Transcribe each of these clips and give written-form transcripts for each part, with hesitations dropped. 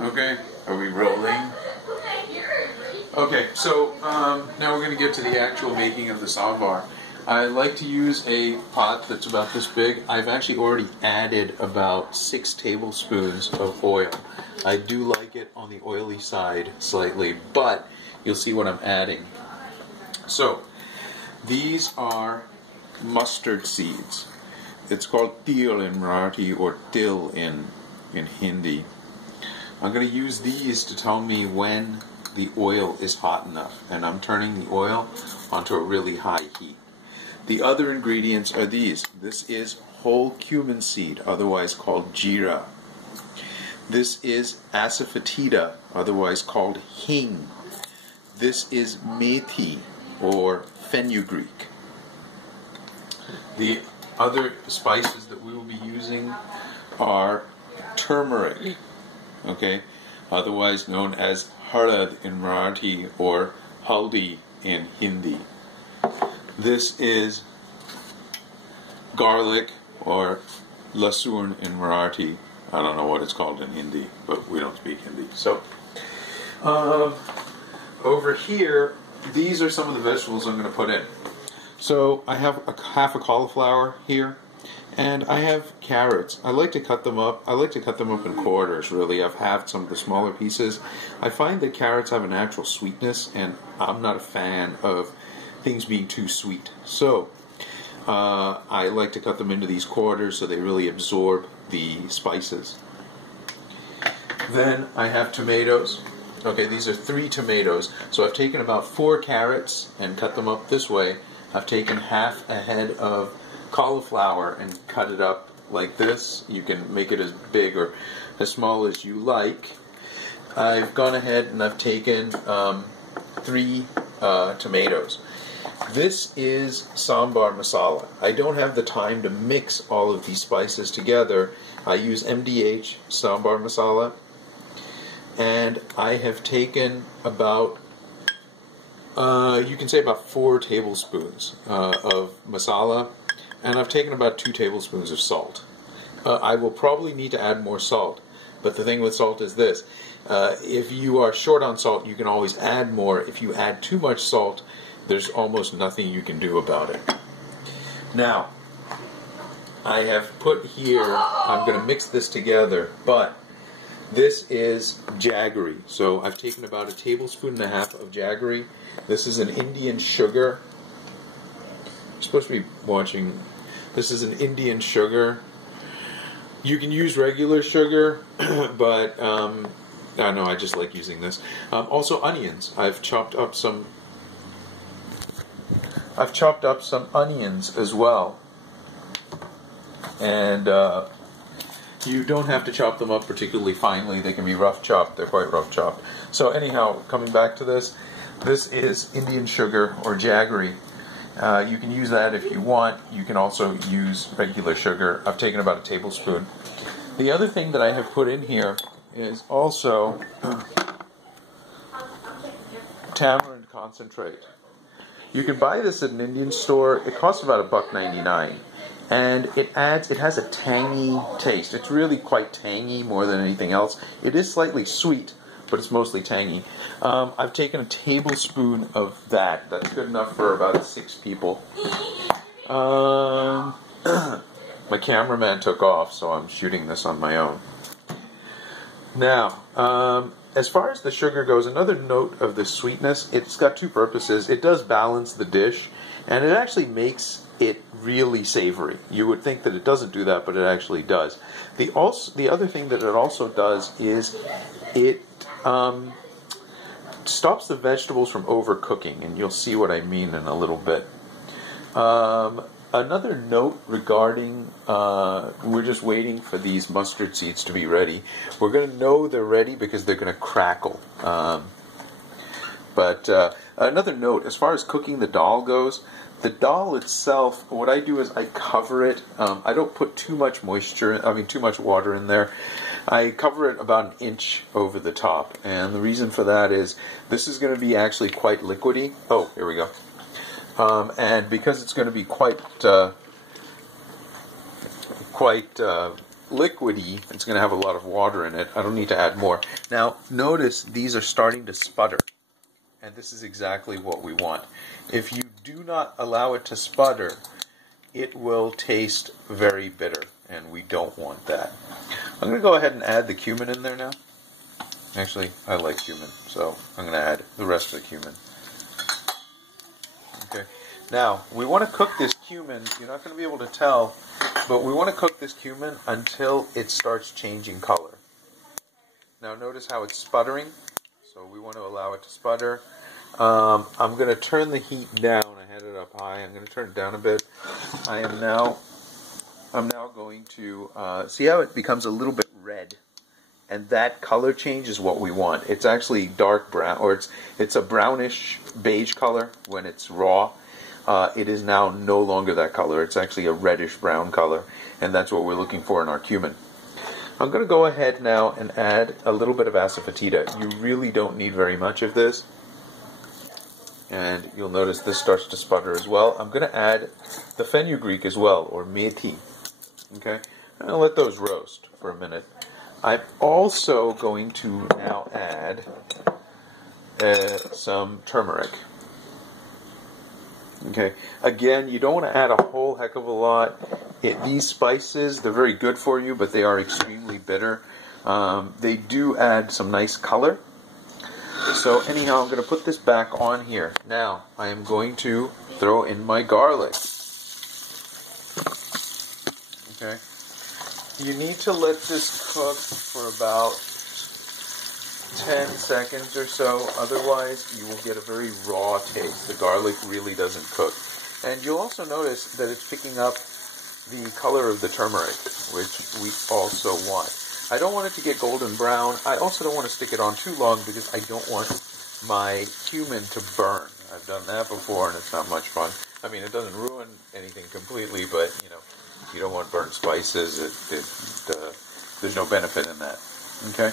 Okay, are we rolling? Okay, so now we're going to get to the actual making of the sambar. I like to use a pot that's about this big. I've actually already added about 6 tablespoons of oil. I do like it on the oily side slightly, but you'll see what I'm adding. So, these are mustard seeds. It's called til in Marathi or til in Hindi. I'm going to use these to tell me when the oil is hot enough, and I'm turning the oil onto a really high heat. The other ingredients are these. This is whole cumin seed, otherwise called jeera. This is asafoetida, otherwise called hing. This is methi, or fenugreek. The other spices that we will be using are turmeric, okay, otherwise known as harad in Marathi or haldi in Hindi. This is garlic or lasun in Marathi. I don't know what it's called in Hindi, but we don't speak Hindi. So, over here, these are some of the vegetables I'm going to put in. So, I have half a cauliflower here, and I have carrots. I like to cut them up. I like to cut them up in quarters, really. I've halved some of the smaller pieces. I find that carrots have a natural sweetness, and I'm not a fan of things being too sweet. So, I like to cut them into these quarters so they really absorb the spices. Then I have tomatoes. Okay, these are 3 tomatoes. So I've taken about 4 carrots and cut them up this way. I've taken half a head of cauliflower and cut it up like this. You can make it as big or as small as you like. I've gone ahead and I've taken 3 tomatoes. This is sambar masala. I don't have the time to mix all of these spices together. I use MDH sambar masala, and I have taken about you can say about 4 tablespoons of masala, and I've taken about 2 tablespoons of salt. I will probably need to add more salt, but the thing with salt is this. If you are short on salt, you can always add more. If you add too much salt, there's almost nothing you can do about it. Now, I have put here, I'm going to mix this together, but this is jaggery. So I've taken about 1.5 tablespoons of jaggery. This is an Indian sugar. You're supposed to be watching. This is an Indian sugar. You can use regular sugar, but I just like using this. Also onions. I've chopped up some onions as well, and you don't have to chop them up particularly finely. They can be rough chopped. They're quite rough chopped. So anyhow, coming back to this, this is Indian sugar or jaggery. You can use that if you want. You can also use regular sugar. I've taken about 1 tablespoon. The other thing that I have put in here is also tamarind concentrate. You can buy this at an Indian store. It costs about $1.99, and it has a tangy taste. It's really quite tangy more than anything else. It is slightly sweet, but it's mostly tangy. I've taken 1 tablespoon of that. That's good enough for about 6 people. My cameraman took off, so I'm shooting this on my own. Now, as far as the sugar goes, another note of the sweetness, it's got 2 purposes. It does balance the dish, and it actually makes it really savory. You would think that it doesn't do that, but it actually does. The other thing that it also does is it stops the vegetables from overcooking, and you'll see what I mean in a little bit. Another note regarding, we're just waiting for these mustard seeds to be ready. We're going to know they're ready because they're going to crackle. But another note, as far as cooking the dal goes, the dal itself, what I do is I cover it. I don't put too much water in there. I cover it about 1 inch over the top. And the reason for that is this is going to be actually quite liquidy. Oh, here we go. And because it's going to be quite liquidy. It's going to have a lot of water in it. I don't need to add more. Now, notice these are starting to sputter. And this is exactly what we want. If you do not allow it to sputter, it will taste very bitter, and we don't want that. I'm going to go ahead and add the cumin in there now. Actually, I like cumin, so I'm going to add the rest of the cumin. Okay. Now, we want to cook this cumin. You're not going to be able to tell, but we want to cook this cumin until it starts changing color. Now, notice how it's sputtering. So we want to allow it to sputter. I'm going to turn the heat down. I had it up high. I'm going to turn it down a bit. I'm now going to see how it becomes a little bit red, and that color change is what we want. It's actually dark brown, or it's a brownish beige color when it's raw. It is now no longer that color. It's actually a reddish brown color, and that's what we're looking for in our cumin. I'm going to go ahead now and add a little bit of asafoetida. You really don't need very much of this. And you'll notice this starts to sputter as well. I'm going to add the fenugreek as well, or methi. Okay? I'm going to let those roast for a minute. I'm also going to now add some turmeric. Okay, again, you don't want to add a whole heck of a lot. These spices, they're very good for you, but they are extremely bitter. They do add some nice color. So anyhow, I'm going to put this back on here. Now, I am going to throw in my garlic. Okay, you need to let this cook for about 10 seconds or so, otherwise you will get a very raw taste. The garlic really doesn't cook. And you'll also notice that it's picking up the color of the turmeric, which we also want. I don't want it to get golden brown. I also don't want to stick it on too long because I don't want my cumin to burn. I've done that before and it's not much fun. I mean, it doesn't ruin anything completely, but you don't want burnt spices. There's no benefit in that. Okay?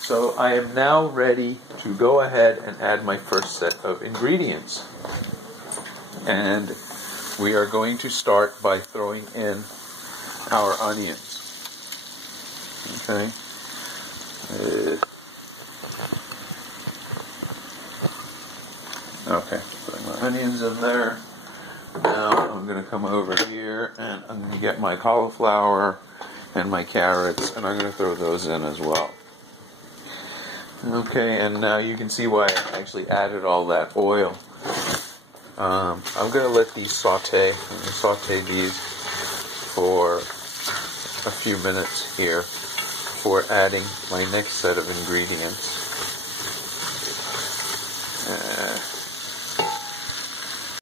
So I am now ready to go ahead and add my first set of ingredients. And we are going to start by throwing in our onions. Okay. Okay, putting my onions in there. Now I'm going to come over here and I'm going to get my cauliflower and my carrots, and I'm going to throw those in as well. Okay, and now you can see why I actually added all that oil. I'm going to let these saute. I'm going to saute these for a few minutes here before adding my next set of ingredients.